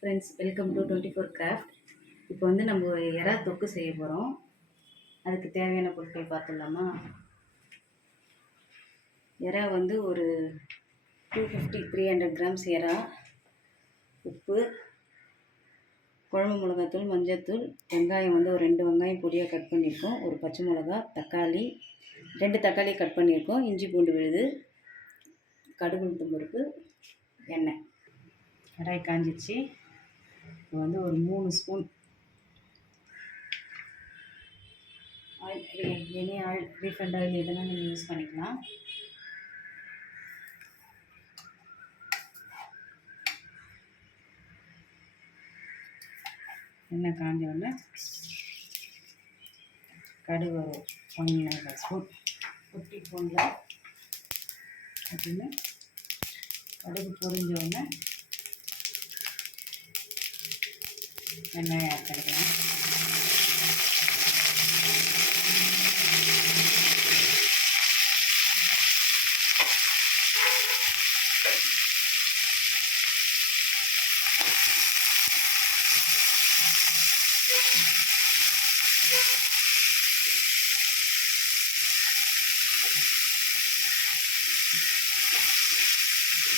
Friends, welcome to 24 craft. இப்போ வந்து நம்ம எறா தொக்கு செய்ய போகிறோம். அதுக்கு தேவையான பொருட்கள் பார்த்துடலாமா? எறா வந்து ஒரு 250-300 கிராம்ஸ் எறா, உப்பு, குழம்பு மிளகாத்தூள், மஞ்சள்தூள், வெங்காயம் வந்து ஒரு 2 வெங்காயம் பொடியாக கட் பண்ணியிருக்கோம், ஒரு பச்சை மிளகா, தக்காளி 2 தக்காளி கட் பண்ணியிருக்கோம், இஞ்சி பூண்டு விழுது, கடுகு உளுத்தம் பருப்பு, எண்ணெய். கடாய் காஞ்சிச்சு. இப்போ வந்து ஒரு 3 spoon oil, any oil, refined oil இதெல்லாம் நீங்கள் யூஸ் பண்ணிக்கலாம். எண்ணெய் காஞ்ச உடனே கடுகு ஒரு 1 ஸ்பூன் குட்டி ஸ்பூனில் அப்படின்னு கடுகு பொரிஞ்ச உடனே வெங்காயம் ஆட் பண்ணிக்கலாம்.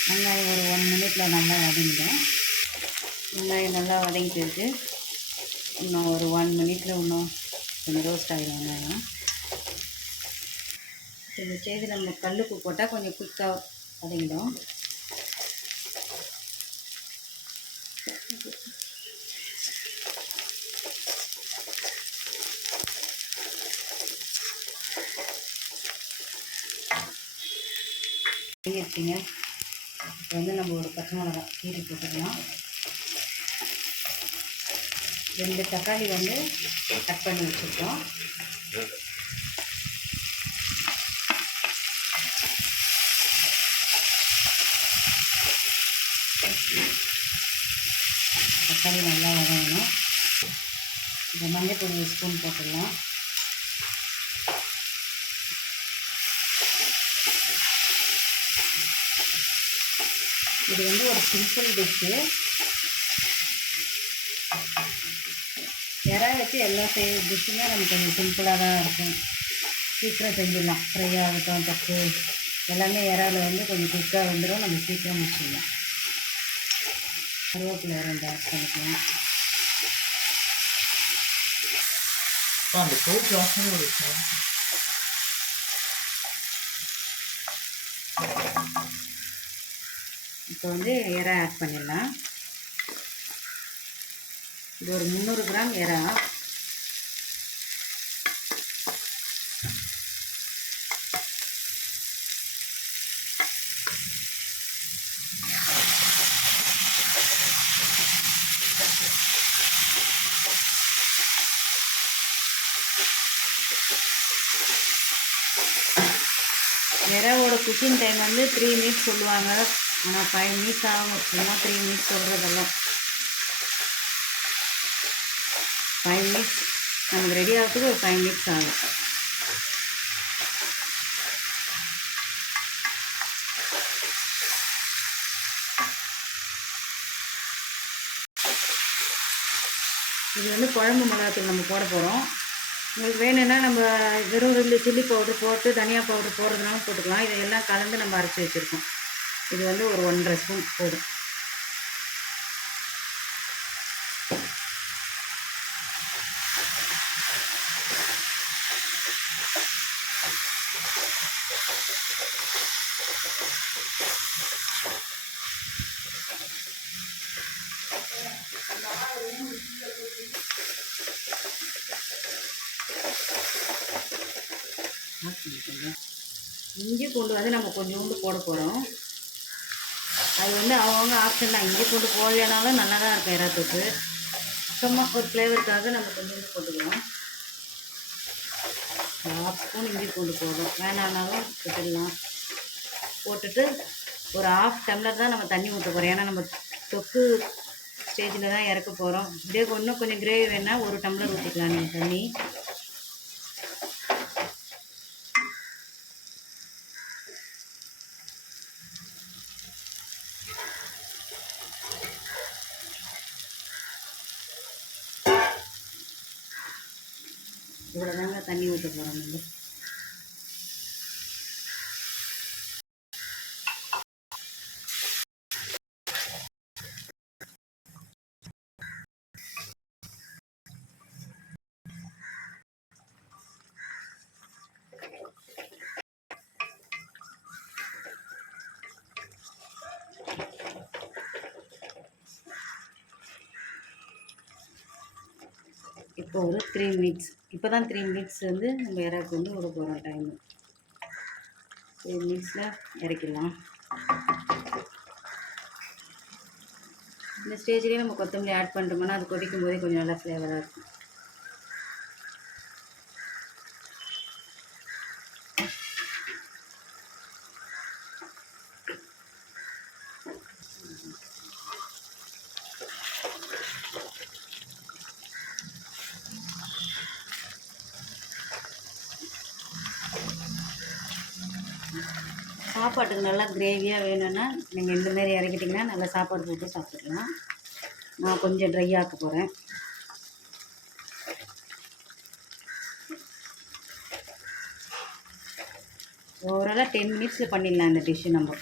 வெங்காயம் ஒரு 1 மினிட்டில் நல்லா வதங்கிடும். வெங்காயம் நல்லா வதங்கிட்டு இருக்கு. இன்னும் ஒரு 1 மினிட்டில் இன்னும் கொஞ்சம் ரோஸ்ட் ஆகிடும் வெங்காயம். இந்த செய்து நம்ம கல்லுப்பு போட்டால் கொஞ்சம் குயிக்காக வதங்கிடும். வச்சுங்க. இப்போ வந்து நம்ம ஒரு பச்சை மிளகா கீரி போட்டுக்கலாம். 2 தக்காளி வந்து கட் பண்ணி வச்சுருக்கோம். தக்காளி நல்லா வதங்கணும். இந்த மஞ்சள் பொடி 1 ஸ்பூன் போட்டுடலாம். இது வந்து ஒரு சிம்பிள் டிஷ்ஷு. எறா வச்சு எல்லா டிஷ்ஷுமே நமக்கு கொஞ்சம் சிம்பிளாக தான் இருக்கும். சீக்கிரம் செஞ்சிடலாம். ஃப்ரை ஆகட்டும், தொக்கு எல்லாமே எறாவில் வந்து கொஞ்சம் குயிக்காக வந்துடும். நம்ம சீக்கிரம் முடிச்சிடலாம். கருவேப்பிலை 2 ஆட் பண்ணிக்கலாம். இப்போ வந்து எறா ஆட் பண்ணிடலாம். இது ஒரு 300 கிராம் எறா. எறாவோட குக்கிங் டைம் வந்து 3 மினிட்ஸ் சொல்லுவாங்க. ஆனால் 5 மினிட்ஸ் ஆகும். சும்மா 3 மினிட்ஸ் சொல்கிறதெல்லாம் 5 மினிட்ஸ் நமக்கு ரெடி ஆகிறதுக்கு ஒரு 5 மினிட்ஸ் ஆகும். இது வந்து குழம்பு மிளகாத்தூள் நம்ம போட போகிறோம். உங்களுக்கு வேணும்னா நம்ம வெறும் 2 சில்லி பவுடர் போட்டு தனியா பவுடர் போடுறதுனாலும் போட்டுக்கலாம். இதையெல்லாம் கலந்து நம்ம அரைச்சி வச்சுருக்கோம். இது வந்து ஒரு 1.5 ஸ்பூன் போதும். இஞ்சி பூண்டு வந்து நம்ம கொஞ்சோண்டு போட போகிறோம். அது வந்து அவங்க ஆப்ஷன் தான். இஞ்சி பூண்டு போடலைனாலும் நல்லா தான் இருக்கும் எறாத்துக்கு. சும்மா ஒரு ஃப்ளேவருக்காக நம்ம கொஞ்சோண்டு போட்டுக்கலாம். 1/2 ஸ்பூன் இஞ்சி பூண்டு போடுறோம். வேணான்னாலும் விட்டுடலாம். போட்டுட்டு ஒரு 1/2 டம்ளர் தான் நம்ம தண்ணி ஊற்ற போகிறோம். ஏன்னா நம்ம தொக்கு ஸ்டேஜில் தான் இறக்க போகிறோம். இதே இன்னும் கொஞ்சம் கிரேவி வேணால் 1 டம்ளர் ஊற்றிக்கலாம் நீங்கள் தண்ணி. இவ்வளோ தாங்க தண்ணி ஊற்ற போகிறோம் நம்ம. இப்போ ஒரு 3 மினிட்ஸ், இப்போ தான் 3 மினிட்ஸ் வந்து நம்ம இறாக்கு வந்து விட போகிறோம் டைமு. 3 மினிட்ஸில் இறக்கிடலாம். இந்த ஸ்டேஜ்லேயே நம்ம கொத்தமல்லி ஆட் பண்ணுறோம்னா அது கொதிக்கும் போதே கொஞ்சம் நல்லா ஃப்ளேவராக இருக்கும். சாப்பாட்டுக்கு நல்லா கிரேவியாக வேணும்னா நீங்கள் இந்தமாரி இறக்கிட்டிங்கன்னா நல்லா சாப்பாடு போட்டு சாப்பிட்லாம். நான் கொஞ்சம் ட்ரை ஆக்க போகிறேன். ஓவராலாக 10 மினிட்ஸில் பண்ணிடலாம் இந்த டிஷ்ஷு நம்ம.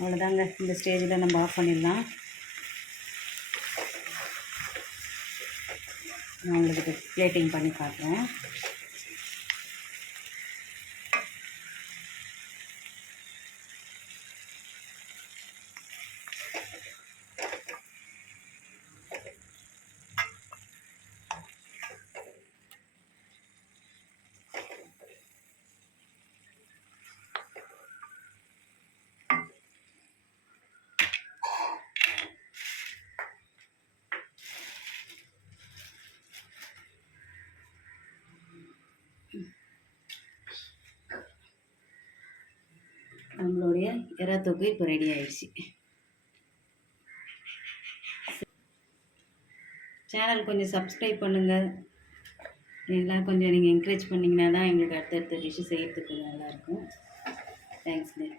அவ்வளோதாங்க, இந்த ஸ்டேஜில் நம்ம ஆஃப் பண்ணிடலாம். நான் உங்களுக்கு பிளேட்டிங் பண்ணி காட்டுறேன். நம்மளுடைய இறா தொக்கு இப்போ ரெடி ஆயிடுச்சு. சேனல் கொஞ்சம் சப்ஸ்கிரைப் பண்ணுங்கள். எல்லாம் கொஞ்சம் நீங்கள் என்கரேஜ் பண்ணிங்கன்னா தான் எங்களுக்கு அடுத்தடுத்த டிஷ்ஷு செய்கிறதுக்கு நல்லாயிருக்கும். தேங்க்ஸ்ங்க.